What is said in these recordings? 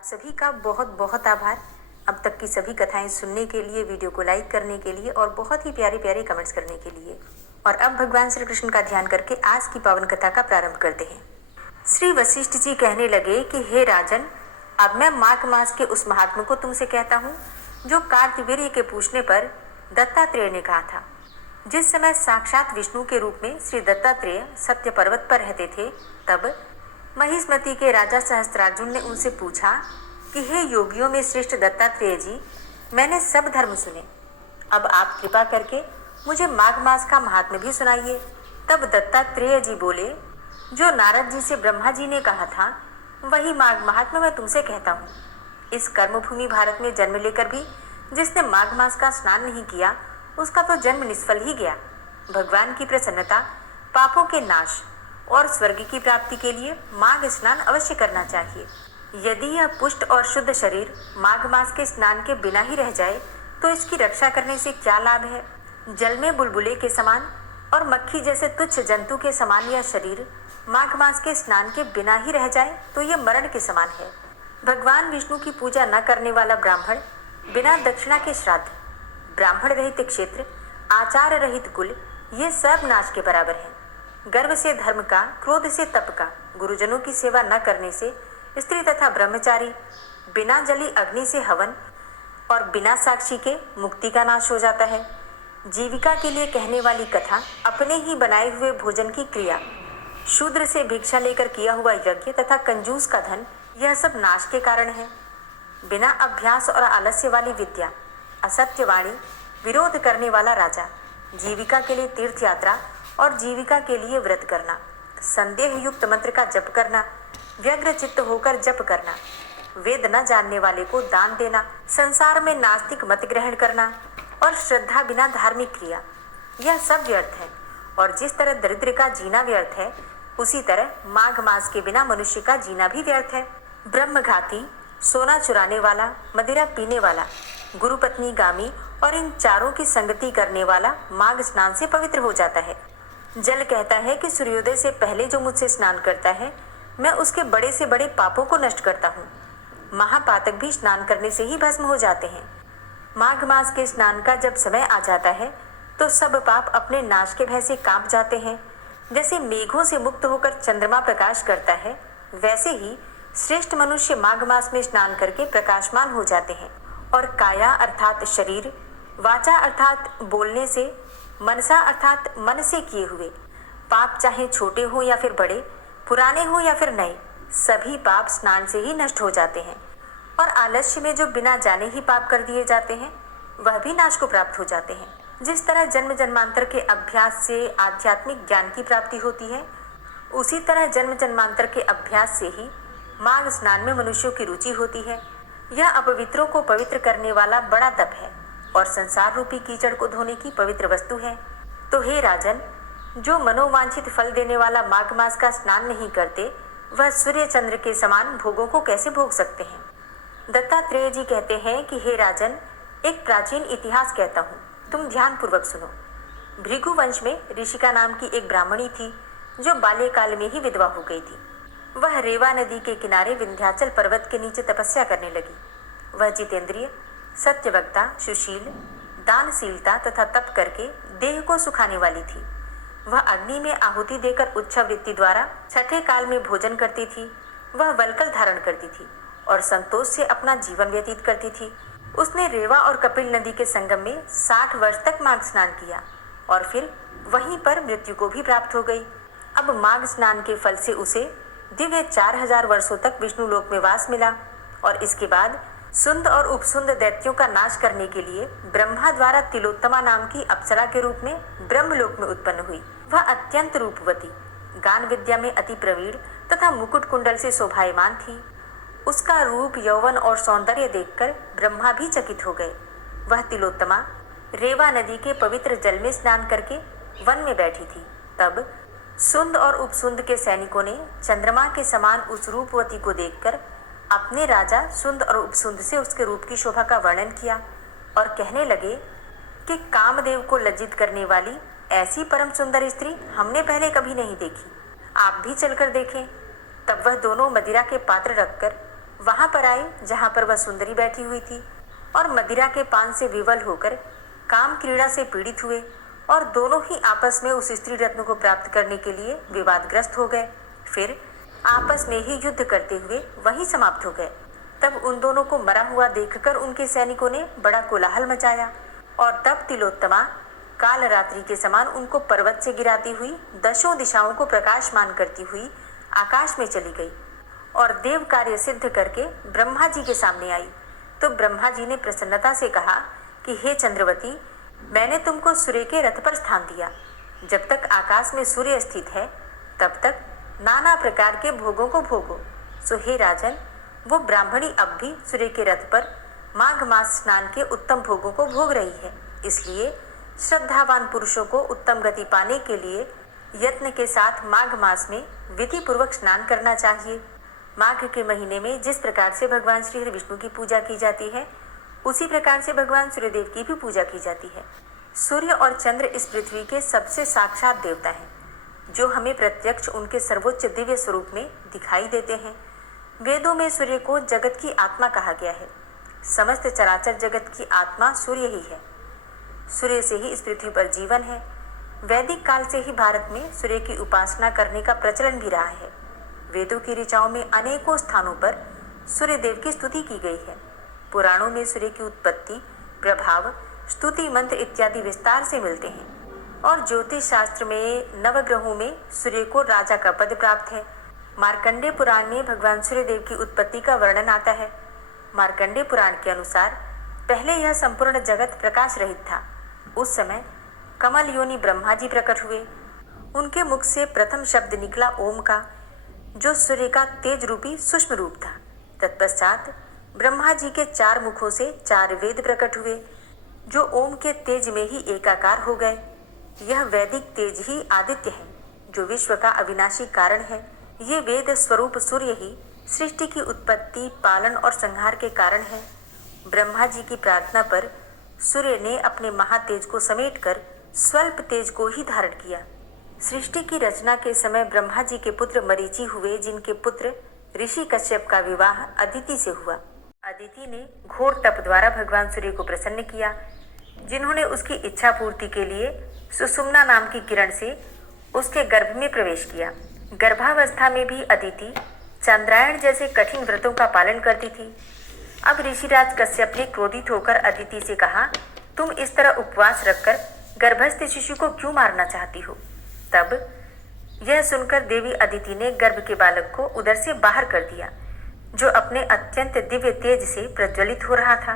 आप सभी का बहुत बहुत आभार। अब तक की सभी कथाएं सुनने के लिए, वीडियो को लाइक करने के लिए और बहुत ही प्यारे प्यारे कमेंट्स करने के लिए। और अब भगवान श्री कृष्ण का ध्यान करके आज की पावन कथा का प्रारंभ करते हैं। श्री वशिष्ठ जी कहने लगे कि हे राजन, अब मैं माघ मास के उस महात्मा को तुमसे कहता हूँ जो कार्तवीर्य के पूछने पर दत्तात्रेय ने कहा था। जिस समय साक्षात विष्णु के रूप में श्री दत्तात्रेय सत्य पर्वत पर रहते थे, तब महिष्मति के राजा सहस्त्रार्जुन ने उनसे पूछा कि हे योगियों में श्रेष्ठ दत्तात्रेय जी, मैंने सब धर्म सुने, अब आप कृपा करके मुझे माघ मास का महात्म्य भी सुनाइए। तब दत्तात्रेय जी बोले, जो नारद जी से ब्रह्मा जी ने कहा था वही माघ महात्म्य मैं तुमसे कहता हूँ। इस कर्मभूमि भारत में जन्म लेकर भी जिसने माघ मास का स्नान नहीं किया, उसका तो जन्म निष्फल ही गया। भगवान की प्रसन्नता, पापों के नाश और स्वर्ग की प्राप्ति के लिए माघ स्नान अवश्य करना चाहिए। यदि यह पुष्ट और शुद्ध शरीर माघ मास के स्नान के बिना ही रह जाए तो इसकी रक्षा करने से क्या लाभ है। जल में बुलबुले के समान और मक्खी जैसे तुच्छ जंतु के समान यह शरीर माघ मास के स्नान के बिना ही रह जाए तो यह मरण के समान है। भगवान विष्णु की पूजा न करने वाला ब्राह्मण, बिना दक्षिणा के श्राद्ध, ब्राह्मण रहित क्षेत्र, आचार रहित कुल, ये सब नाश के बराबर है। गर्व से धर्म का, क्रोध से तप का, गुरुजनों की सेवा न करने से स्त्री तथा ब्रह्मचारी, बिना जली अग्नि से हवन और बिना साक्षी के मुक्ति का नाश हो जाता है। जीविका के लिए कहने वाली कथा, अपने ही बनाए हुए भोजन की क्रिया, शूद्र से भिक्षा लेकर किया हुआ यज्ञ तथा कंजूस का धन, यह सब नाश के कारण है। बिना अभ्यास और आलस्य वाली विद्या, असत्य वाणी, विरोध करने वाला राजा, जीविका के लिए तीर्थ यात्रा और जीविका के लिए व्रत करना, संदेह युक्त मंत्र का जप करना, व्यग्र चित्त होकर जप करना, वेद न जानने वाले को दान देना, संसार में नास्तिक मत ग्रहण करना और श्रद्धा बिना धार्मिक क्रिया, यह सब व्यर्थ है। और जिस तरह दरिद्र का जीना व्यर्थ है, उसी तरह माघ मास के बिना मनुष्य का जीना भी व्यर्थ है। ब्रह्मघाती, सोना चुराने वाला, मदिरा पीने वाला, गुरुपत्नी गामी और इन चारों की संगति करने वाला माघ स्नान से पवित्र हो जाता है। जल कहता है कि सूर्योदय से पहले जो मुझसे स्नान करता है, मैं उसके बड़े से बड़े पापों को नष्ट करता हूँ। महापातक भी स्नान करने से ही भस्म हो जाते हैं। माघ मास के स्नान का जब समय आ जाता है तो सब पाप अपने नाश के भय से कांप जाते हैं। जैसे मेघों से मुक्त होकर चंद्रमा प्रकाश करता है, वैसे ही श्रेष्ठ मनुष्य माघ मास में स्नान करके प्रकाशमान हो जाते हैं और काया अर्थात शरीर, वाचा अर्थात बोलने से, मनसा अर्थात मन से किए हुए पाप, चाहे छोटे हो या फिर बड़े, पुराने हो या फिर नए, सभी पाप स्नान से ही नष्ट हो जाते हैं। और आलस्य में जो बिना जाने ही पाप कर दिए जाते हैं, वह भी नाश को प्राप्त हो जाते हैं। जिस तरह जन्म जन्मांतर के अभ्यास से आध्यात्मिक ज्ञान की प्राप्ति होती है, उसी तरह जन्म जन्मांतर के अभ्यास से ही माघ स्नान में मनुष्यों की रुचि होती है। यह अपवित्रों को पवित्र करने वाला बड़ा तप है और संसार रूपी कीचड़ को धोने की पवित्र वस्तु है। तो हे राजन, जो मनोवांछित फल देने वाला माघ मास का स्नान नहीं करते, वह सूर्य चंद्र के समान भोगों को कैसे भोग सकते हैं। दत्तात्रेय जी कहते हैं कि हे राजन, एक प्राचीन इतिहास कहता हूँ, तुम ध्यान पूर्वक सुनो। भृगु वंश में ऋषिका नाम की एक ब्राह्मणी थी जो बाल्यकाल में ही विधवा हो गई थी। वह रेवा नदी के किनारे विंध्याचल पर्वत के नीचे तपस्या करने लगी। वह जितेंद्रिय, सत्यवक्ता, सुशील, दानशीलता तथा तप करके देह को सुखाने वाली थी। वह अग्नि में आहुति देकर उच्छावृत्ति द्वारा छठे काल में भोजन करती थी। वह वल्कल धारण करती थी और संतोष से अपना जीवन व्यतीत करती थी। उसने रेवा और कपिल नदी के संगम में 60 वर्ष तक माघ स्नान किया और फिर वहीं पर मृत्यु को भी प्राप्त हो गई। अब माघ स्नान के फल से उसे दिव्य 4000 वर्षों तक विष्णु लोक में वास मिला और इसके बाद सुंद और उपसुंद दैत्यों का नाश करने के लिए ब्रह्मा द्वारा तिलोत्तमा नाम की अप्सरा के रूप में ब्रह्मलोक में उत्पन्न हुई। वह अत्यंत रूपवती, गान विद्या में अति प्रवीण तथा मुकुट कुंडल से शोभायमान थी। उसका रूप, यौवन और सौंदर्य देखकर ब्रह्मा भी चकित हो गए। वह तिलोत्तमा रेवा नदी के पवित्र जल में स्नान करके वन में बैठी थी। तब सुंद और उपसुंद के सैनिकों ने चंद्रमा के समान उस रूपवती को देखकर अपने राजा सुंद और उपसुंद से उसके रूप की शोभा का वर्णन किया और कहने लगे कि कामदेव को लज्जित करने वाली ऐसी परम सुंदर स्त्री हमने पहले कभी नहीं देखी, आप भी चलकर देखें। तब वह दोनों मदिरा के पात्र रखकर वहां पर आए जहां पर वह सुंदरी बैठी हुई थी और मदिरा के पान से विवल होकर काम क्रीड़ा से पीड़ित हुए और दोनों ही आपस में उस स्त्री रत्न को प्राप्त करने के लिए विवादग्रस्त हो गए। फिर आपस में ही युद्ध करते हुए वहीं समाप्त हो गए। तब उन दोनों को मरा हुआ देखकर उनके सैनिकों ने बड़ा कोलाहल मचाया और तब तिलोत्तमा काल रात्रि के समान उनको पर्वत से गिराती हुई दशों दिशाओं को प्रकाशमान करती हुई आकाश में चली गई और देव कार्य सिद्ध करके ब्रह्मा जी के सामने आई। तो ब्रह्मा जी ने प्रसन्नता से कहा कि हे चंद्रवती, मैंने तुमको सूर्य के रथ पर स्थान दिया। जब तक आकाश में सूर्य स्थित है तब तक नाना प्रकार के भोगों को भोगो। सो हे राजन, वो ब्राह्मणी अब भी सूर्य के रथ पर माघ मास स्नान के उत्तम भोगों को भोग रही है। इसलिए श्रद्धावान पुरुषों को उत्तम गति पाने के लिए यत्न के साथ माघ मास में विधि पूर्वक स्नान करना चाहिए। माघ के महीने में जिस प्रकार से भगवान श्री हरि विष्णु की पूजा की जाती है, उसी प्रकार से भगवान सूर्यदेव की भी पूजा की जाती है। सूर्य और चंद्र इस पृथ्वी के सबसे साक्षात देवता हैं, जो हमें प्रत्यक्ष उनके सर्वोच्च दिव्य स्वरूप में दिखाई देते हैं। वेदों में सूर्य को जगत की आत्मा कहा गया है। समस्त चराचर जगत की आत्मा सूर्य ही है। सूर्य से ही इस पृथ्वी पर जीवन है। वैदिक काल से ही भारत में सूर्य की उपासना करने का प्रचलन भी रहा है। वेदों की ऋचाओं में अनेकों स्थानों पर सूर्य देव की स्तुति की गई है। पुराणों में सूर्य की उत्पत्ति, प्रभाव, स्तुति मंत्र इत्यादि विस्तार से मिलते हैं और ज्योतिष शास्त्र में नवग्रहों में सूर्य को राजा का पद प्राप्त है। मार्कंडेय पुराण में भगवान सूर्यदेव की उत्पत्ति का वर्णन आता है। मार्कंडेय पुराण के अनुसार पहले यह संपूर्ण जगत प्रकाश रहित था। उस समय कमल योनि ब्रह्मा जी प्रकट हुए। उनके मुख से प्रथम शब्द निकला ओम का, जो सूर्य का तेज रूपी सूक्ष्म रूप था। तत्पश्चात ब्रह्मा जी के 4 मुखों से 4 वेद प्रकट हुए, जो ओम के तेज में ही एकाकार हो गए। यह वैदिक तेज ही आदित्य है, जो विश्व का अविनाशी कारण है। ये वेद स्वरूप सूर्य ही सृष्टि की उत्पत्ति, पालन और संहार के कारण है। ब्रह्मा जी की प्रार्थना पर सूर्य ने अपने महातेज को समेटकर स्वल्प तेज को ही धारण किया। सृष्टि की रचना के समय ब्रह्मा जी के पुत्र मरीचि हुए, जिनके पुत्र ऋषि कश्यप का विवाह अदिति से हुआ। अदिति ने घोर तप द्वारा भगवान सूर्य को प्रसन्न किया, जिन्होंने उसकी इच्छा पूर्ति के लिए सुषुम्ना नाम की किरण से उसके गर्भ में प्रवेश किया। गर्भावस्था में भी अदिति चंद्रायण जैसे कठिन व्रतों का पालन करती थी। अब ऋषिराज कश्यप ने क्रोधित होकर अदिति से कहा, तुम इस तरह उपवास रखकर गर्भस्थ शिशु को क्यों मारना चाहती हो? तब यह सुनकर देवी अदिति ने गर्भ के बालक को उदर से बाहर कर दिया, जो अपने अत्यंत दिव्य तेज से प्रज्वलित हो रहा था।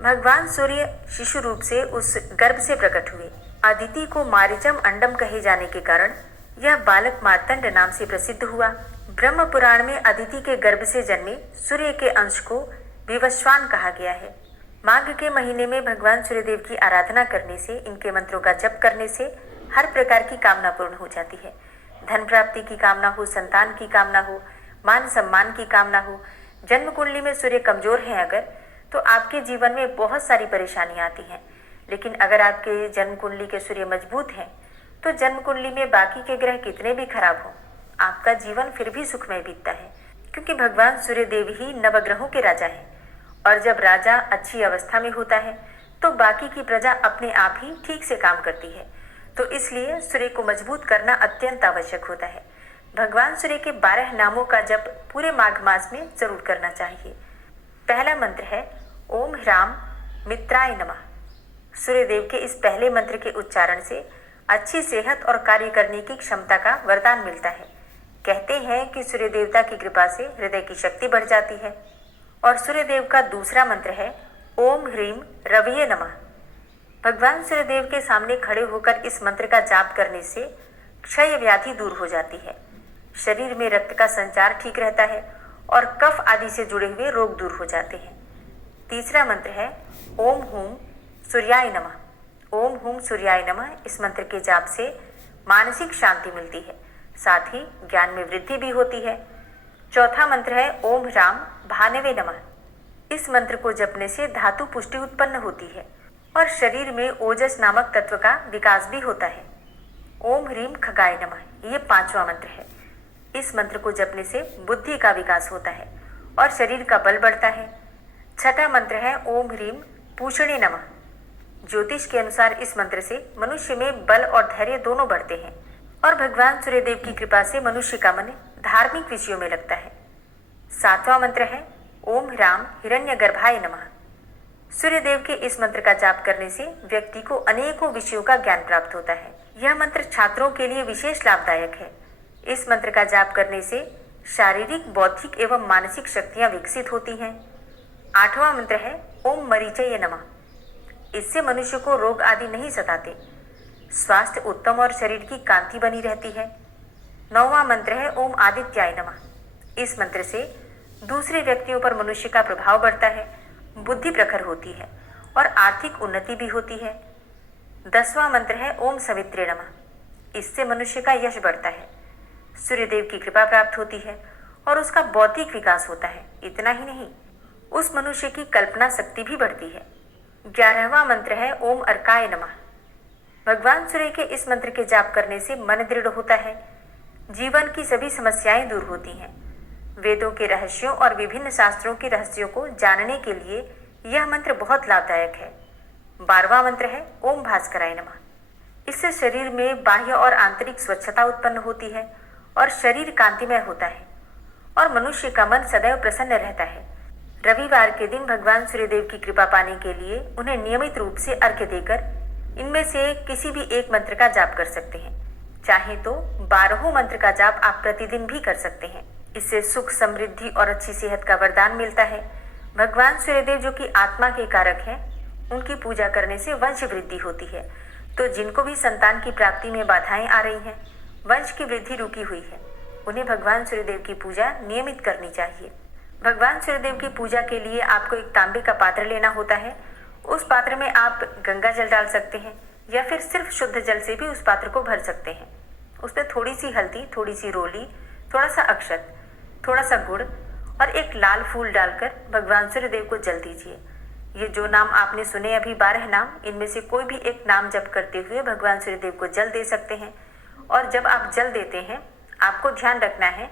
भगवान सूर्य शिशु रूप से उस गर्भ से प्रकट हुए। अदिति को मारीचम अंडम कहे जाने के कारण यह बालक मार्तंड नाम से प्रसिद्ध हुआ। ब्रह्म पुराण में अदिति के गर्भ से जन्मे सूर्य के अंश को विवस्वान कहा गया है। माघ के महीने में भगवान सूर्यदेव की आराधना करने से, इनके मंत्रों का जप करने से हर प्रकार की कामना पूर्ण हो जाती है। धन प्राप्ति की कामना हो, संतान की कामना हो, मान सम्मान की कामना हो। जन्म कुंडली में सूर्य कमजोर है अगर, तो आपके जीवन में बहुत सारी परेशानियां आती हैं। लेकिन अगर आपके जन्म कुंडली के सूर्य मजबूत हैं, तो जन्म कुंडली में बाकी के ग्रह कितने भी खराब हो, आपका जीवन फिर भी सुखमय बीतता है, क्योंकि भगवान सूर्यदेव ही नवग्रहों के राजा हैं। और जब राजा अच्छी अवस्था में होता है तो बाकी की प्रजा अपने आप ही ठीक से काम करती है। तो इसलिए सूर्य को मजबूत करना अत्यंत आवश्यक होता है। भगवान सूर्य के 12 नामों का जप पूरे माघ मास में जरूर करना चाहिए। पहला मंत्र है ओम ह्राम मित्राय नमः। सूर्यदेव के इस पहले मंत्र के उच्चारण से अच्छी सेहत और कार्य करने की क्षमता का वरदान मिलता है। कहते हैं कि सूर्य देवता की कृपा से हृदय की शक्ति बढ़ जाती है। और सूर्यदेव का दूसरा मंत्र है ओम ह्रीम रविये नमः। भगवान सूर्यदेव के सामने खड़े होकर इस मंत्र का जाप करने से क्षय व्याधि दूर हो जाती है, शरीर में रक्त का संचार ठीक रहता है और कफ आदि से जुड़े हुए रोग दूर हो जाते हैं। तीसरा मंत्र है ओम हूम सूर्याय नमः। ओम हूम सूर्याय नमः इस मंत्र के जाप से मानसिक शांति मिलती है, साथ ही ज्ञान में वृद्धि भी होती है। चौथा मंत्र है ओम राम भानवे नमः। इस मंत्र को जपने से धातु पुष्टि उत्पन्न होती है और शरीर में ओजस नामक तत्व का विकास भी होता है। ओम ह्रीम खगाय नमः ये 5वां मंत्र है। इस मंत्र को जपने से बुद्धि का विकास होता है और शरीर का बल बढ़ता है। छठा मंत्र है ओम ह्रीम पूषणे नमः। ज्योतिष के अनुसार इस मंत्र से मनुष्य में बल और धैर्य दोनों बढ़ते हैं और भगवान सूर्यदेव की कृपा से मनुष्य का मन धार्मिक विषयों में लगता है। सातवां मंत्र है ओम ह्राम हिरण्यगर्भाय नमः। सूर्यदेव के इस मंत्र का जाप करने से व्यक्ति को अनेकों विषयों का ज्ञान प्राप्त होता है। यह मंत्र छात्रों के लिए विशेष लाभदायक है। इस मंत्र का जाप करने से शारीरिक, बौद्धिक एवं मानसिक शक्तियां विकसित होती हैं। आठवां मंत्र है ओम मरीचय नमः। इससे मनुष्य को रोग आदि नहीं सताते, स्वास्थ्य उत्तम और शरीर की कांति बनी रहती है। नौवां मंत्र है ओम आदित्याय नमः। इस मंत्र से दूसरे व्यक्तियों पर मनुष्य का प्रभाव बढ़ता है, बुद्धि प्रखर होती है और आर्थिक उन्नति भी होती है। 10वां मंत्र है ओम सवित्रे नमः। इससे मनुष्य का यश बढ़ता है, सूर्यदेव की कृपा प्राप्त होती है और उसका बौद्धिक विकास होता है। इतना ही नहीं, उस मनुष्य की कल्पना शक्ति भी बढ़ती है। 11वां मंत्र है ओम अर्काय नमः। भगवान सूर्य के इस मंत्र के जाप करने से मन दृढ़ होता है, जीवन की सभी समस्याएं दूर होती हैं। वेदों के रहस्यों और विभिन्न शास्त्रों के रहस्यों को जानने के लिए यह मंत्र बहुत लाभदायक है। 12वां मंत्र है ओम भास्कराय नमः। इससे शरीर में बाह्य और आंतरिक स्वच्छता उत्पन्न होती है और शरीर कांतिमय होता है और मनुष्य का मन सदैव प्रसन्न रहता है। रविवार के दिन भगवान सूर्यदेव की कृपा पाने के लिए उन्हें नियमित रूप से अर्घ्य देकर इनमें से किसी भी एक मंत्र का जाप कर सकते हैं। चाहे तो 12 मंत्र का जाप आप प्रतिदिन भी कर सकते हैं। इससे सुख, समृद्धि और अच्छी सेहत का वरदान मिलता है। भगवान सूर्यदेव जो कि आत्मा के कारक हैं, उनकी पूजा करने से वंश वृद्धि होती है। तो जिनको भी संतान की प्राप्ति में बाधाएं आ रही हैं, वंश की वृद्धि रुकी हुई है, उन्हें भगवान सूर्यदेव की पूजा नियमित करनी चाहिए। भगवान सूर्यदेव की पूजा के लिए आपको एक तांबे का पात्र लेना होता है। उस पात्र में आप गंगा जल डाल सकते हैं या फिर सिर्फ शुद्ध जल से भी उस पात्र को भर सकते हैं। उसमें थोड़ी सी हल्दी, थोड़ी सी रोली, थोड़ा सा अक्षत, थोड़ा सा गुड़ और एक लाल फूल डालकर भगवान सूर्यदेव को जल दीजिए। ये जो नाम आपने सुने अभी 12 नाम, इनमें से कोई भी एक नाम जप करते हुए भगवान सूर्यदेव को जल दे सकते हैं। और जब आप जल देते हैं, आपको ध्यान रखना है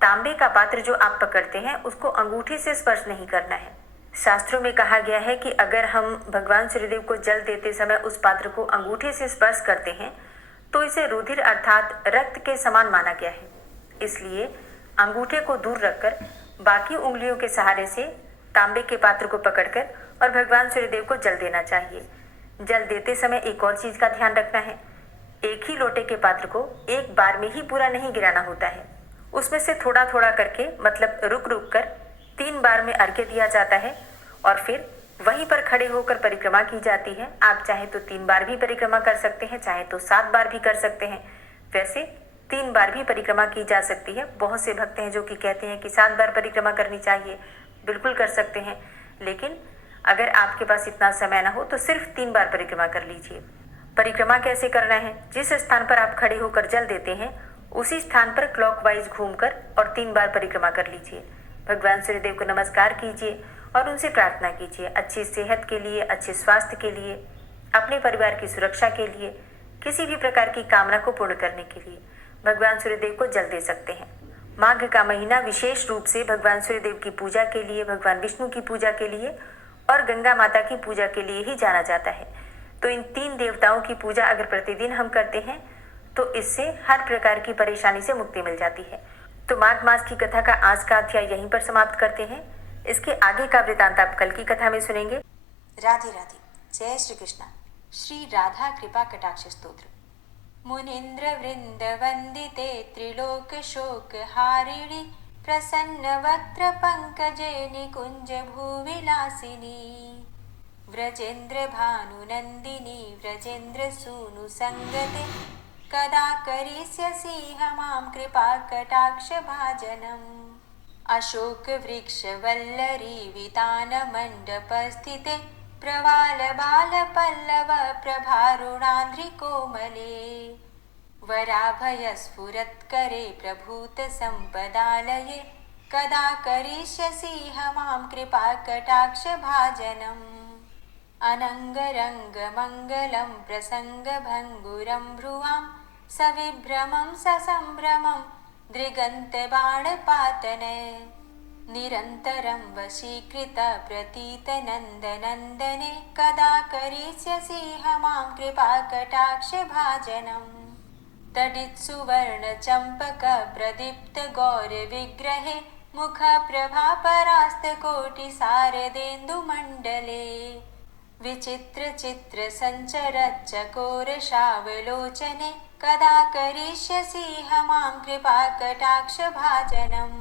तांबे का पात्र जो आप पकड़ते हैं उसको अंगूठे से स्पर्श नहीं करना है। शास्त्रों में कहा गया है कि अगर हम भगवान सूर्यदेव को जल देते समय उस पात्र को अंगूठे से स्पर्श करते हैं तो इसे रुधिर अर्थात रक्त के समान माना गया है। इसलिए अंगूठे को दूर रखकर बाकी उंगलियों के सहारे से तांबे के पात्र को पकड़कर और भगवान सूर्यदेव को जल देना चाहिए। जल देते समय एक और चीज का ध्यान रखना है, एक ही लोटे के पात्र को एक बार में ही पूरा नहीं गिराना होता है। उसमें से थोड़ा थोड़ा करके, मतलब रुक रुक कर 3 बार में अर्घ्य दिया जाता है और फिर वहीं पर खड़े होकर परिक्रमा की जाती है। आप चाहे तो 3 बार भी परिक्रमा कर सकते हैं, चाहे तो 7 बार भी कर सकते हैं। वैसे 3 बार भी परिक्रमा की जा सकती है। बहुत से भक्त हैं जो कि कहते हैं कि 7 बार परिक्रमा करनी चाहिए। बिल्कुल कर सकते हैं, लेकिन अगर आपके पास इतना समय ना हो तो सिर्फ 3 बार परिक्रमा कर लीजिए। परिक्रमा कैसे करना है? जिस स्थान पर आप खड़े होकर जल देते हैं उसी स्थान पर क्लॉकवाइज घूमकर और 3 बार परिक्रमा कर लीजिए। भगवान सूर्यदेव को नमस्कार कीजिए और उनसे प्रार्थना कीजिए अच्छी सेहत के लिए, अच्छे स्वास्थ्य के लिए, अपने परिवार की सुरक्षा के लिए, किसी भी प्रकार की कामना को पूर्ण करने के लिए भगवान सूर्यदेव को जल दे सकते हैं। माघ का महीना विशेष रूप से भगवान सूर्यदेव की पूजा के लिए, भगवान विष्णु की पूजा के लिए और गंगा माता की पूजा के लिए ही जाना जाता है। तो इन 3 देवताओं की पूजा अगर प्रतिदिन हम करते हैं तो इससे हर प्रकार की परेशानी से मुक्ति मिल जाती है। तो माघ मास की कथा का आज का अध्याय यहीं पर समाप्त करते हैं। इसके आगे का वृतांत आप कल की कथा में सुनेंगे। राधे राधे। जय श्री कृष्णा। श्री राधा कृपा कटाक्ष स्तोत्र। मुनीन्द्र वृंद वंदिते त्रिलोक शोक हारिणी प्रसन्न वक्त्र पंकजे निकुंज भूविलासिनी व्रजेन्द्र भानुनंदिनी व्रजेन्द्र सूनु संगते कदा करिष्यसि मां कृपा कटाक्ष भाजनम्। अशोक वृक्ष वल्लरी वितान मंडप स्थिते प्रवाल बाल पल्लव प्रभारुणांध्रि कोमले वराभय स्फुरत्करे प्रभूत संपदालये कदा करिष्यसि मां कृपा कटाक्ष भाजनम्। अनंगरंग मंगलम प्रसंग भंगुरं भ्रुवां सविभ्रमं ससंभ्रमं दृगन्त बाणपातने निरन्तरं वशीकृतप्रतीतनन्दनन्दने कदा करिष्यसि मां कृपाकटाक्षभाजनम् तडित्सुवर्णचम्पकप्रदीप्तगौरविग्रहे मुखप्रभापरास्तकोटिसारदेन्दुमण्डले विचित्रचित्रसञ्चरच्चकोरशावलोचने कदा करिष्यसि मां कृपाकटाक्षभाजनम्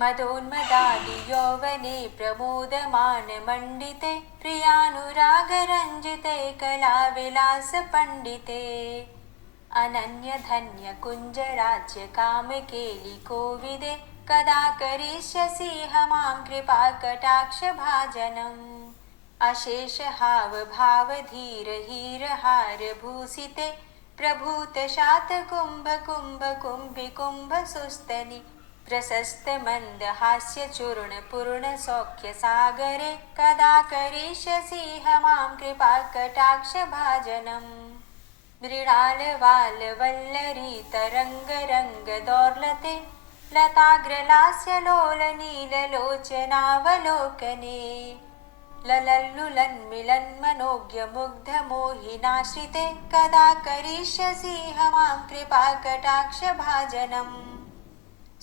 मदोन्मदादियौवने प्रमोदमानमण्डिते प्रियानुरागरञ्जिते कलाविलासपण्डिते अनन्यधन्यकुञ्जराज्यकामकेलिकोविदे कदा करिष्यसि मां कृपाकटाक्षभाजनम् अशेषहावभावधीरहीरहारभूषिते प्रभूतशातकुम्भकुम्भकुम्भिकुम्भसुस्तनि प्रशस्तमन्दहास्यचूर्णपूर्णसौख्यसागरे कदा करिष्यसि मां कृपाकटाक्षभाजनम् मृणालवालवल्लरीतरङ्गरङ्गदौर्लते लताग्रलास्यलोलनीललोचनावलोकने ललल्लुलन्मिलन्मनोज्ञमुग्धमोहिनाश्रिते कदा करिष्यसि मां कृपाकटाक्षभाजनम्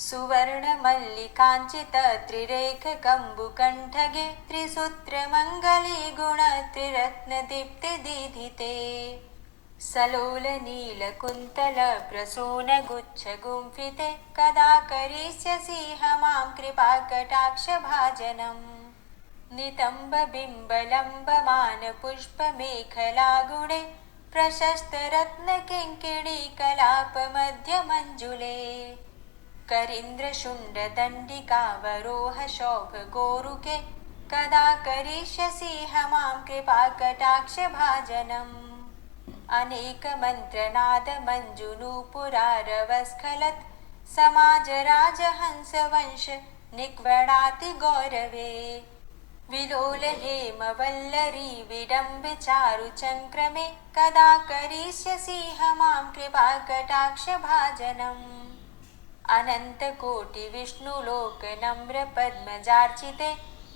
सुवर्णमल्लिकाञ्चितत्रिरेखकम्बुकण्ठगे त्रिसूत्रमङ्गलीगुणत्रिरत्नदीप्तिदीधिते सलोलनीलकुन्तलप्रसूनगुच्छगुम्फिते कदा करिष्यसि मां कृपाकटाक्षभाजनम् नितम्बबिम्बलम्बमानपुष्पमेखलागुणे प्रशस्तरत्नकिङ्किणीकलापमध्यमञ्जुले करीन्द्रशुण्डदण्डिकावरोहशोभगोरुके कदा करिष्यसि मां कृपाकटाक्षभाजनम् अनेकमन्त्रनादमञ्जुनूपुरारवस्खलत् समाजराजहंसवंश निक्वणातिगौरवे विलोलहेमवल्लरी विडम्बिचारुचङ्क्रमे कदा करिष्यसि मां कृपाकटाक्षभाजनम् अनन्तकोटिविष्णुलोकनम्रपद्मजार्चिते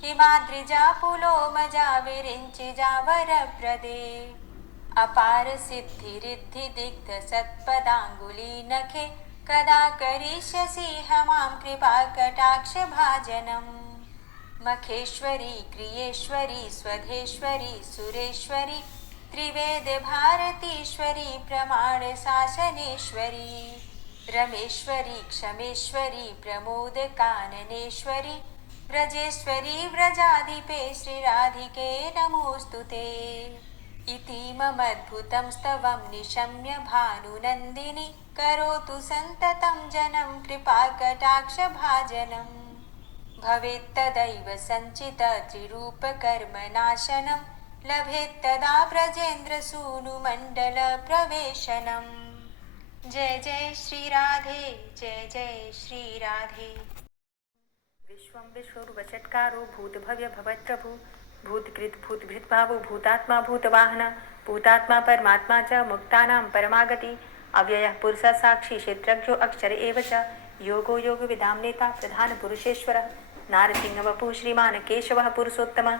हिमाद्रिजापुलोमजा विरिञ्चिजावरप्रदे अपारसिद्धिरिद्धिदिग्धसत्पदाङ्गुलीनखे कदा करिष्यसि मां कृपाकटाक्षभाजनम् मखेश्वरी क्रियेश्वरी स्वधेश्वरी सुरेश्वरी त्रिवेदभारतीश्वरी प्रमाणशासनेश्वरी रमेश्वरी क्षमेश्वरी प्रमोदकाननेश्वरी व्रजेश्वरी व्रजाधिपे श्रीराधिके नमोऽस्तु ते इतीममद्भुतं स्तवं निशम्य भानुनन्दिनी करोतु सन्ततं जनं कृपाकटाक्षभाजनम् भवेत्तदैव सञ्चितत्रिरूपकर्मनाशनं लभेत्तदा ब्रजेन्द्रसूनुमण्डलप्रवेशनम् जय जय श्रीराधे जय जय श्रीराधे। विश्वं विश्वरूपचत्कारो भूतभव्यभवत्प्रभु भूतकृत भूतभृद्भावो भूतात्मा भूतवाहन भूतात्मा परमात्मा च मुक्तानां परमागति अव्ययः पुरुषः साक्षी क्षेत्रज्ञो अक्षर एव च योगो योगविदां नेता प्रधानपुरुषेश्वरः नारसिंहवपुः श्रीमान् केशवः पुरुषोत्तमः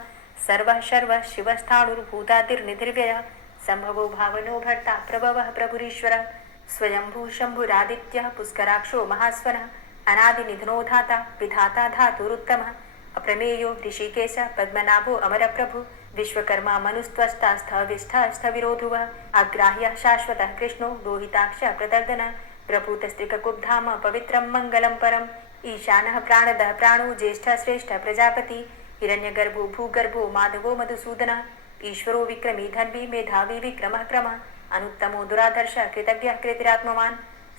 सर्वः शर्वः शिवस्थाणुर्भूतादिर्निधिर्व्ययः सम्भवो भावनो भर्ता प्रभवः प्रभुरीश्वरः स्वयंभू शम्भुरादित्यः पुष्कराक्षो महास्वनः अनादिनिधनो धाता विधाता धातुरुत्तमः अप्रमेयो ऋषिकेश पद्मनाभो अमरप्रभु विश्वकर्मा मनुस्त्वष्टा स्थविष्ठः स्थविरोधुवः अग्राह्यः शाश्वतः कृष्णो लोहिताक्षः प्रदर्दनः प्रभूतस्त्रिककुब्धाम पवित्रं मङ्गलं परम् ईशानः प्राणदः प्राणो ज्येष्ठः श्रेष्ठः प्रजापति हिरण्यगर्भो भूगर्भो माधवो मधुसूदनः ईश्वरो विक्रमी धन्वी मेधावी विक्रमः क्रमः अनुत्तमो दुराधर्षः कृतज्ञः कृतिरात्मवान्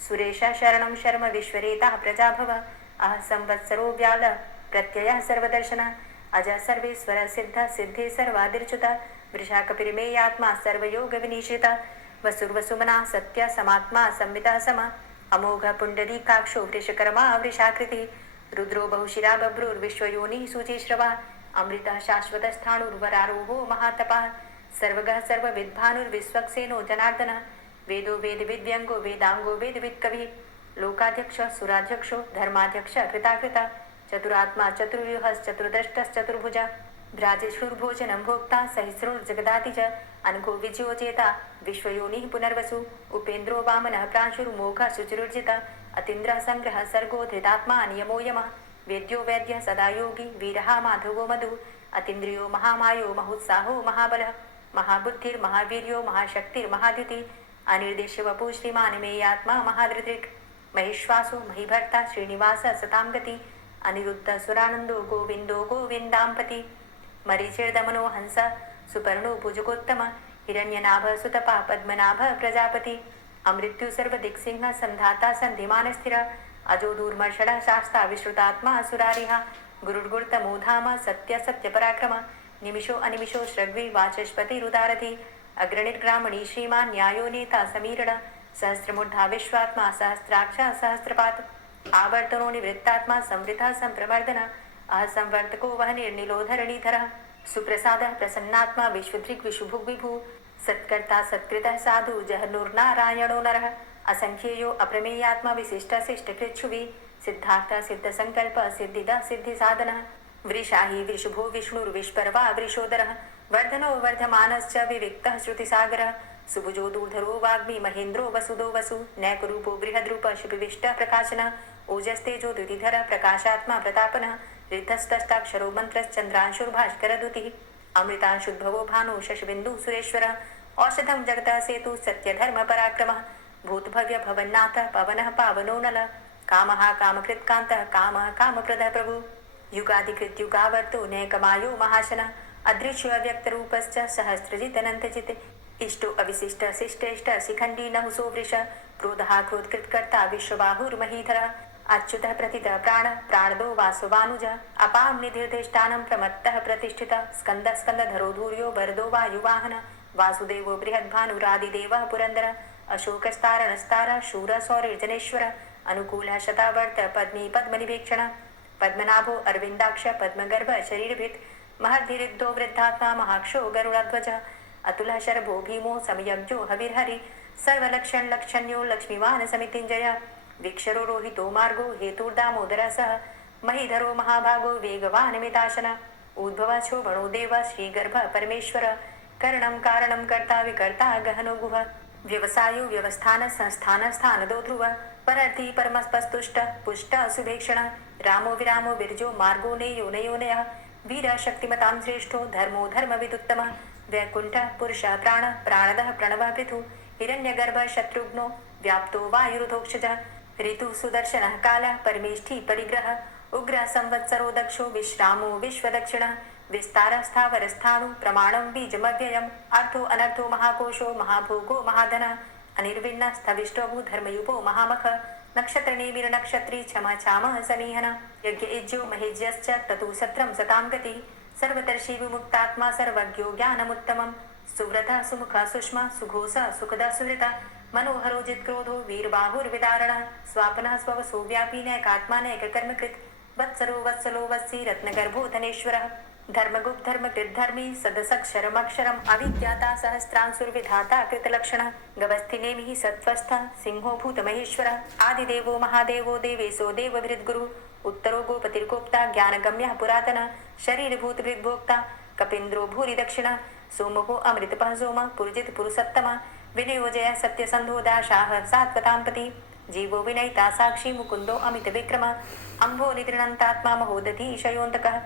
सुरेशः शरणं शर्म विश्वरेताः प्रजाभव अह संवत्सरो व्याल प्रत्ययः सर्वदर्शनः अजः सर्वेश्वरः सिद्धः सिद्धे सर्वादिर्च्युतः वृषाकपिर्मेयात्मा सर्वयोगविनिश्रितः वसुर्वसुमना सत्य समात्मा संवितः समः अमोघ पुण्डरीकाक्षो वृषकर्मा वृषाकृतिः रुद्रो बहुशिरा बभ्रुर्विश्वयोनिः शुचिश्रवः अमृतः शाश्वतस्थाणुर्वरारोहो महातपः सर्वगः सर्वविद्भानुर्विश्वक्सेनो जनार्दनः वेदो वेदविद्व्यङ्गो वेदाङ्गो वेदवित्कविः लोकाध्यक्षः सुराध्यक्षो धर्माध्यक्षः कृताकृतः चतुरात्मा चतुर्व्यूहश्चतुर्दष्टश्चतुर्भुजा भ्राजेष्णुर्भोजनं भोक्ता सहिस्रुर्जगदाति च अनघो विजयो चेता विश्वयोनिः पुनर्वसु उपेन्द्रो वामनः प्रांशुर्मोघः शुचिरुर्जिता अतीन्द्रः संग्रहः सर्गो धृतात्मा नियमो यमः वेद्यो वैद्यः सदा योगी वीरः माधवो मधु अतीन्द्रियो महामायो महोत्साहो महाबलः महाबुद्धिर्महावीर्यो महाशक्तिर्महाद्युति अनिर्देश्य वपु श्रीमान मेयात्मा महाधृतिर् महेश्वासो महीभर्ता श्रीनिवास सतां गति अनिरुद्ध सुरानंदो गोविंदो गोविंदांपति मरीचिर्दमनो हंस सुपर्णो भुजगोत्तम हिरण्यनाभ सुतपा पद्मनाभ प्रजापति अमृत्यु सर्वदिक्सिंह संधाता संधिमान स्थिर अजो दूर्मर्षण शास्ता विश्रुतात्मा सुरारिहा गुरुर्गुर्तमो धाम सत्य सत्य पराक्रम निमिषो अनिमिषो श्रग्वी वाचस्पति रुदारथि अग्रणिर्ग्रामणी श्रीमान न्यायो नेता समीरण सहस्रमुद्धा विश्वात्मा सहस्राक्ष सहस्रपात आवर्तनो निवृत्तात्मा संवृता संप्रमर्दन असंवर्तको वह निर्निलोधरणीधर सुप्रसाद प्रसन्नात्मा विश्वदृक् विशुभुग् विभु सत्कर्ता सत्कृतः साधु जहनुर्नारायणो नरः असंख्येयो अप्रमेयात्मा विशिष्ट शिष्टकृच्छुवि सिद्धार्थ सिद्ध संकल्प सिद्धिद सिद्धि साधनः वृषाहि वृषभो विष्णुर्विष्पर्वा वृषोदरः वर्धनो वर्धमानश्च विविक्तः श्रुतिसागरः सुभुजो दूर्धरो वाग्मी महेन्द्रो वसुदो वसु नैकरूपो बृहद्रूप शिपिविष्ट प्रकाशन ओजस्तेजो द्युतिधर प्रकाशात्मा प्रतापनः ऋद्धस्तष्टाक्षरो मन्त्रश्चन्द्रांशुर्भास्करदुतिः अमृतांशुद्भवो भानु शशबिन्दु सुरेश्वरः औषधं जगतः सेतु सत्यधर्म पराक्रमः भूतभव्य भवन्नाथ पवनः पावनो नल कामः कामकृत्कान्तः कामः कामप्रदः प्रभु युगाधिकृत युगावर्तो नैकमायो महाशनः अदृश्य अव्यक्तरूपश्च सहस्रजितनन्तजित् इष्टो अविशिष्ट शिष्टेष्ट शिखण्डी नहुसो वृष क्रोधः क्रोधकृत्कर्ता विश्वबाहुर्महीधरः अच्युतः प्रतितः प्राण प्राणदो वासवानुज अपां निधिर्धिष्ठानं प्रमत्तः प्रतिष्ठितः स्कन्दः स्कन्दधरो धूर्यो वरदो वायुवाहन वासुदेवो बृहद्भानुरादिदेवः पुरन्दरः अशोकस्तारणस्तारः शूरः सौरिर्जनेश्वर अनुकूलः शतावर्त पद्मी पद्मनिभीक्षण पद्मनाभो अरविन्दाक्ष पद्मगर्भ शरीरभृत् महद्भिरुद्धो वृद्धात्मा महाक्षो गरुडध्वजः अतुलः शरभो भीमो समयज्ञो हविर्हरि सर्वलक्षण्यो लक्ष्मीवान् समितिञ्जय वीक्षरो रोहितो मार्गो हेतुर्दामोदरः सह महीधरो महाभागो वेगवान् मिताशन उद्भवः शोभणो देव श्रीगर्भ परमेश्वर करणं कारणं कर्ता विकर्ता गहनो गुह व्यवसायो व्यवस्थान संस्थान स्थानदो ध्रुव परर्थी परमस्पस्तुष्ट पुष्ट सुभेक्षण रामो विरामो विरजो मार्गो नेयो नयोनयः वीर शक्तिमतां श्रेष्ठो धर्मो धर्मविदुत्तमः वैकुण्ठ पुरुष प्राण प्राणदः प्रणवः पृथु हिरण्यगर्भ शत्रुघ्नो व्याप्तो वायुरुधोक्षजः ऋतु सुदर्शनः कालः परमेष्ठी परिग्रह उग्र संवत्सरो दक्षो विश्रामो विश्वदक्षिणः विस्तारस्थावरस्थाणु प्रमाणं बीजमव्ययम् अर्थो अनर्थो महाकोशो महाभोगो महाधनः अनिर्विण्ण स्थविष्टो भूधर्मयुपो महामख नक्षत्रनेमिर्नक्षत्री क्षमा क्षामः समीहन यज्ञ इज्यो महेज्यश्च ततु सत्रं सतां गति सर्वतर्षि विमुक्तात्मा सर्वज्ञो ज्ञानमुत्तमं सुव्रतः सुमुखः सुष्मा सुघोषः सुखदः सुहृतः मनोहरो जित्क्रोधो वीरबाहुर्विदारणः स्वापनः स्ववसो व्यापी नैकात्मा नैककर्मकृत् वत्सरो वत्सलो वत्सी रत्नगर्भो धनेश्वरः धर्मगुप्त धर्मकृत धर्मी सदसक्षरमक्षरम् अविज्ञाता सहस्रांशुर्विधाता कृतलक्षणः गवस्थिनेमिः सत्त्वस्थः सिंहो भूतमहेश्वरः आदिदेवो महादेवो देवेशो देवभृद्गुरु उत्तरो गोपतिर्गोप्ता ज्ञानगम्यः पुरातनः शरीरभूतभृद्भोक्ता कपीन्द्रो भूरि दक्षिणः सोमो अमृतपः सोमः पुरजित पुरुषोत्तमः विनयोजयः सत्यसन्धो दाशाः सात्वतांपति जीवो विनयिता साक्षी मुकुन्दो अमितविक्रमः अम्भो निद्रणन्तात्मा महोदधी शयोन्तकः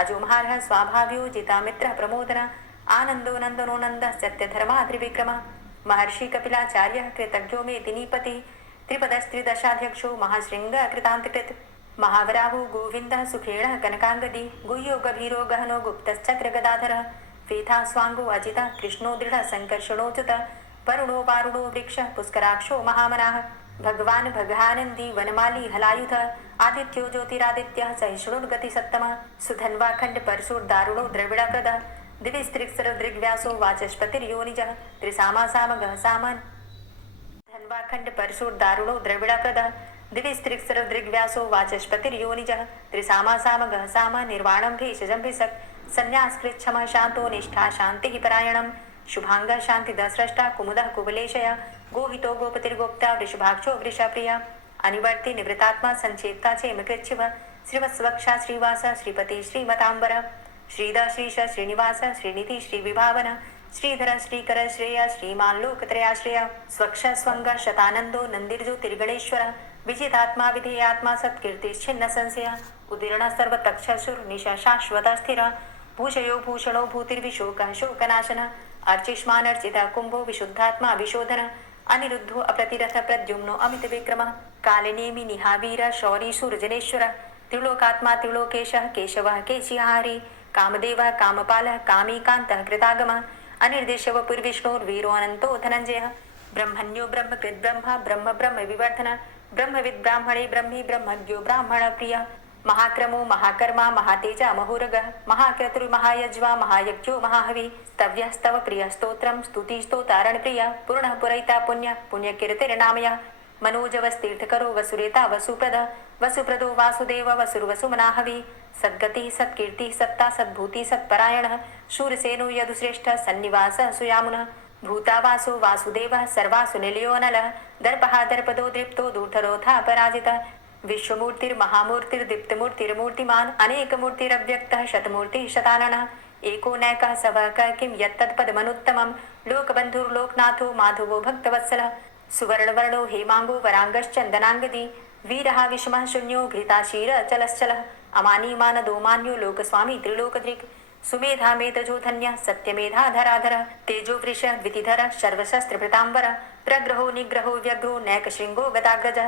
अजोमहारः स्वाभाव्यो जितामित्रः प्रमोदन आनन्दो नन्दनो नन्दः सत्यधर्मा त्रिविक्रमः महर्षि कपिलाचार्यः कृतज्ञो मेदिनीपति त्रिपदस्त्रिदशाध्यक्षो महाशृङ्ग कृतान्तकृत् महावराहो गोविन्दः सुखेणः कनकाङ्गदी गुह्यो गभीरो गहनो गुप्तश्चक्रगदाधरः वेथा स्वाङ्गो अजितः कृष्णो दृढः सङ्कर्षणोच्युत वरुणो वारुणो वृक्षः पुष्कराक्षो महामनाः भगवान् भगानन्दी वनमाली हलायुध आदित्यो ज्योतिरादित्यः सहिष्णुर्गतिसत्तमः सुधन्वाखण्ड परशुर्दारुणो द्रविडप्रदः दिविस्त्रिक्सरदृग्व्यासो वाचस्पतिर्योनिजः त्रिसामासामगः सामन् धन्वाखण्ड परशुर्दारुणो द्रविडप्रदः दिविस्त्रिक्सरदृग्व्यासो वाचस्पतिर्योनिजः त्रिसामासामगः साम निर्वाणं भेषजं भिषक् संन्यासकृच्छमः शान्तो निष्ठा शान्तिः परायणम् शुभांग शांतिदः स्रष्टा कुमुदः कुवलेशय गोहितो गोपतिर्गोप्ता वृषभाक्षो वृषप्रिया अनिवर्ति निवृतात्मा संचेता चेमकृच्छिव श्रीवत्सवक्षा श्रीवास श्रीपति श्रीमतांबर श्रीद श्रीश श्रीनिवास श्रीनिधि श्रीविभावन श्रीधर श्रीकर श्रेय श्रीमान लोकत्रयाश्रय स्वक्ष स्वंग शतानंदो नंदिर्ज्योतिर्गणेश्वर विजितात्मा विधेयात्मा सत्कीर्तिश्छिन्न संशय उदीर्ण सर्वतक्षसुर निशा शाश्वत स्थिर भूषयो भूषणो भूतिर्विशोक शोकनाशन अर्चिष्मान अर्चिता कुंभो विशुद्धात्मा विशोधन अनिरुद्धो अप्रतिरथ प्रद्युम्नो अमित विक्रम कालिनेमि निहावीर शौरी सूर्जनेश्वर त्रिलोकात्मा त्रिलोकेशः केशवः केशिहारी कामदेवः कामपालः कामीकान्तः कृतागम अनिर्देशव पुर्विष्णुर्वीरो अनंतो धनंजय ब्रह्मण्यो ब्रह्मकृत् ब्रह्म ब्रह्म ब्रह्म विवर्धन ब्रह्मविद् ब्राह्मणे ब्रह्मी ब्रह्मज्ञो ब्राह्मण प्रिय महाक्रमो महाकर्मा महातेजा महोरग महाक्रतुर् महायज्वा महायज्ञो महाहवि स्तव्यस्तव प्रिय स्तोत्रम स्तुति स्तोतारण प्रिय पूर्ण पुरैता पुण्य पुण्यकीर्तिर्नामय मनोजवस्तीर्थकरो वसुरेता वसुप्रद वसुप्रदो वासुदेव वसुर्वसुमनाहवि सद्गति सत्कीर्ति सत्ता सद्भूति सत्परायण शूरसेनो यदुश्रेष्ठ सन्निवास सुयामुन भूतावासो वासुदेवः सर्वासु निलयो नलः दर्पः दर्पदो दीप्तो दूर्धरोधा पराजितः विश्वमूर्तिर्महामूर्तिर्दीप्तमूर्तिर्मूर्तिमान् अनेकमूर्तिरव्यक्तः शतमूर्तिः शताननः एको नैकः सवः किं यत्तत्पदमनुत्तमं लोकबन्धुर्लोकनाथो माधवो भक्तवत्सलः सुवर्णवर्णो हेमांगो वरांगश्चन्दनांगदी वीरः विषमः शून्यो घृताशीरचलश्चलः अमानी मानदो मान्यो लोकस्वामी त्रिलोकदृक् सुमेधा मेधजो धन्य सत्यमेधा धराधर तेजो वृष द्वितिधर सर्वशस्त्रभृतांबर प्रग्रहो निग्रहो व्यग्रो नैकशृंगो गदाग्रज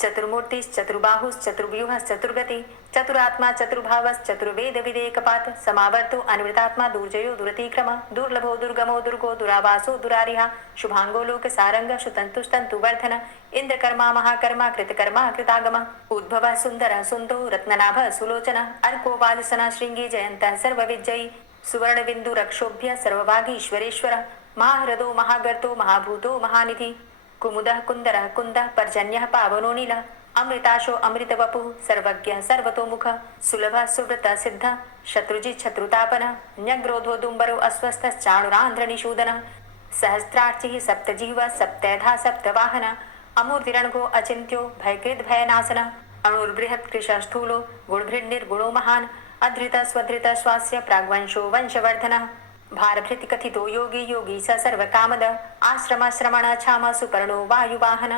चतुर्मूर्तिश्चतुर्बाहुश्चतुर्व्यूहश्चतुर्गति चतुरात्मा चतुर्भावश्चतुर्वेद विदेकपात समावर्तो अनिवृतात्मा दुर्जयो दुरतिक्रम दुर्लभो दुर्गमो दुर्गो दुरावासो दुरारिहा शुभांगो लोक सारंग सुतंतुस्तंतुवर्धन इंद्रकर्मा महाकर्मा कृतकर्मा कृतागम उद्भव सुंदर सुंदो रत्ननाभ सुलोचन अर्को वाजसन श्रृंगी जयंत सर्वविजयी सुवर्ण बिंदु रक्षोभ्य सर्वभागीश्वरेश्वर महाहृदो महागर्तो महाभूतो महानिधि कुमुदः कुंदरः कुंदः पर्जन्यः पावनो नीलः अमृताशो अमृतवपुः सर्वज्ञः सर्वतोमुख सुलभः सुव्रतः सिद्धः शत्रुजित् शत्रुतापनः न्यग्रोधो दुम्बरो अस्वस्थश्चाणुरान्ध्रनिषूदनः सहस्रार्चिः सप्तजिह्वः सप्तैधा सप्तवाहनः अमूर्तिरणघो अचिन्त्यो भयकृद् भयनाशनः अणुर्बृहत् कृशस्थूलो गुणभृन्निर्गुणो महान् अधृतः स्वधृतः स्वास्य प्राग्वंशो वंशवर्धनः भारभृति कथितो योगी योगी स सर्वकामद आश्रमाश्रमण क्षाम सुपर्णो वायुवाहन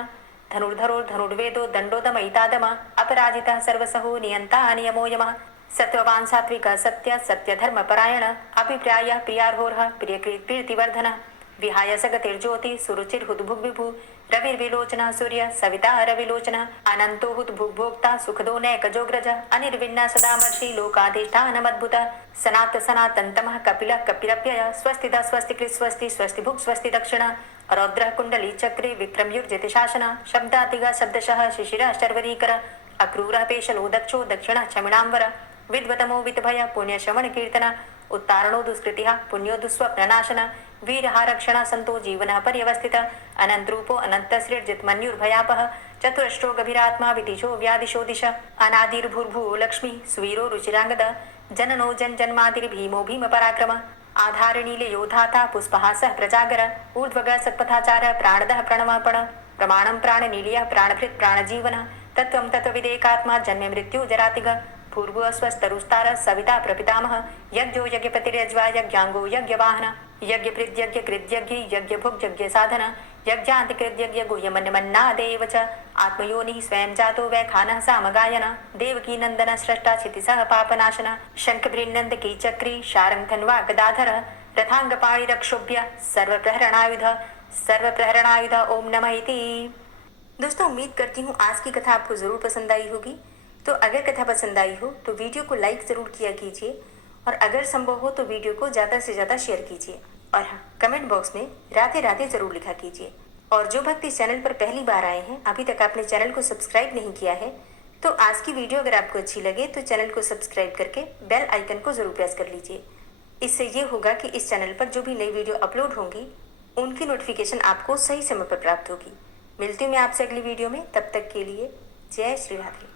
धनुर्धरो धनुर्वेदो दंडोदमयितादम अपराजितः सर्वसहो नियंता नियमो यमः सत्ववान् सात्विकः सत्य सत्यधर्मपरायण अभिप्रायः प्रियार्होर्ह प्रियकीर्तिवर्धनः विहाय सगतिर्ज्योति सुरुचिर्हुद्भुग्विभु रविर्विलोचनः सूर्य सविता रविलोचनः अनंतो हुद्भुग्भोक्ता सुखदो नैकजोग्रज अनिर्विण्ण सदामर्षि लोकाधिष्ठानमद्भुत सनात सनातन्तमः कपिलः कपिरप्यय स्वस्तिदा स्वस्तिकृत् स्वस्ति स्वस्तिभुक् स्वस्ति दक्षिण रौद्रः कुण्डली चक्रे विक्रमयुर्जित शासन शब्दातिगा शब्दशः शिशिरः शर्वरीकर अक्रूरः पेशलो दक्षो दक्षिणः क्षमिणाम्बर विद्वतमो वितभय पुण्यश्रवण कीर्तन उत्तारणो दुष्कृतिः पुण्यो दुःस्वप्ननाशन वीरहारक्षण संतो जीवन पर्यवस्थित अनंतरूपो अनंतसृर्जित मन्युर्भयापः चतुरश्रो गभीरात्मा विदिशो व्यादिशो दिश अनादिर्भूर्भुवो लक्ष्मी सुवीरो रुचिरांगद जननो जन्मादिर्भीमो भीम पराक्रम आधारणीले योधाता पुष्पहासः प्रजागर ऊर्ध्वग सत्पथाचार प्राणदः प्रणवापण प्रमाणं प्राणनीलियः प्राणभृत् प्राणजीवन तत्त्वं तत्त्वविदेकात्मा जन्म मृत्यु जरातिग पूर्व स्वस्तरुस्तार सविता प्रपितामह यज्ञो यज्ञपतिर्यज्वा यज्ञांगो यज्ञवाहन यज्ञभृद्यज्ञ कृद्यज्ञ यज्ञभुक् यज्ञ साधन यज्ञान्तिकृद्यज्ञ गुह्यमन्यमन्नादेव च आत्मयोनिः स्वयं जातो वैखानः सामगायन देवकी नंदन स्रष्टा क्षितिसः पापनाशन शंखभृन्नन्दकी चक्री शारंगधन्वा गदाधर रथांगपाणिरक्षोभ्य सर्वप्रहरणायुध ओम नमः इति। दोस्तों, उम्मीद करती हूँ आज की कथा आपको जरूर पसंद आई होगी। तो अगर कथा पसंद आई हो तो वीडियो को लाइक ज़रूर किया कीजिए और अगर संभव हो तो वीडियो को ज़्यादा से ज़्यादा शेयर कीजिए और हाँ, कमेंट बॉक्स में राधे राधे ज़रूर लिखा कीजिए। और जो भक्त इस चैनल पर पहली बार आए हैं, अभी तक आपने चैनल को सब्सक्राइब नहीं किया है, तो आज की वीडियो अगर आपको अच्छी लगे तो चैनल को सब्सक्राइब करके बेल आइकन को ज़रूर प्रेस कर लीजिए। इससे ये होगा कि इस चैनल पर जो भी नई वीडियो अपलोड होंगी उनकी नोटिफिकेशन आपको सही समय पर प्राप्त होगी। मिलती हूँ मैं आपसे अगली वीडियो में, तब तक के लिए जय श्री राधे।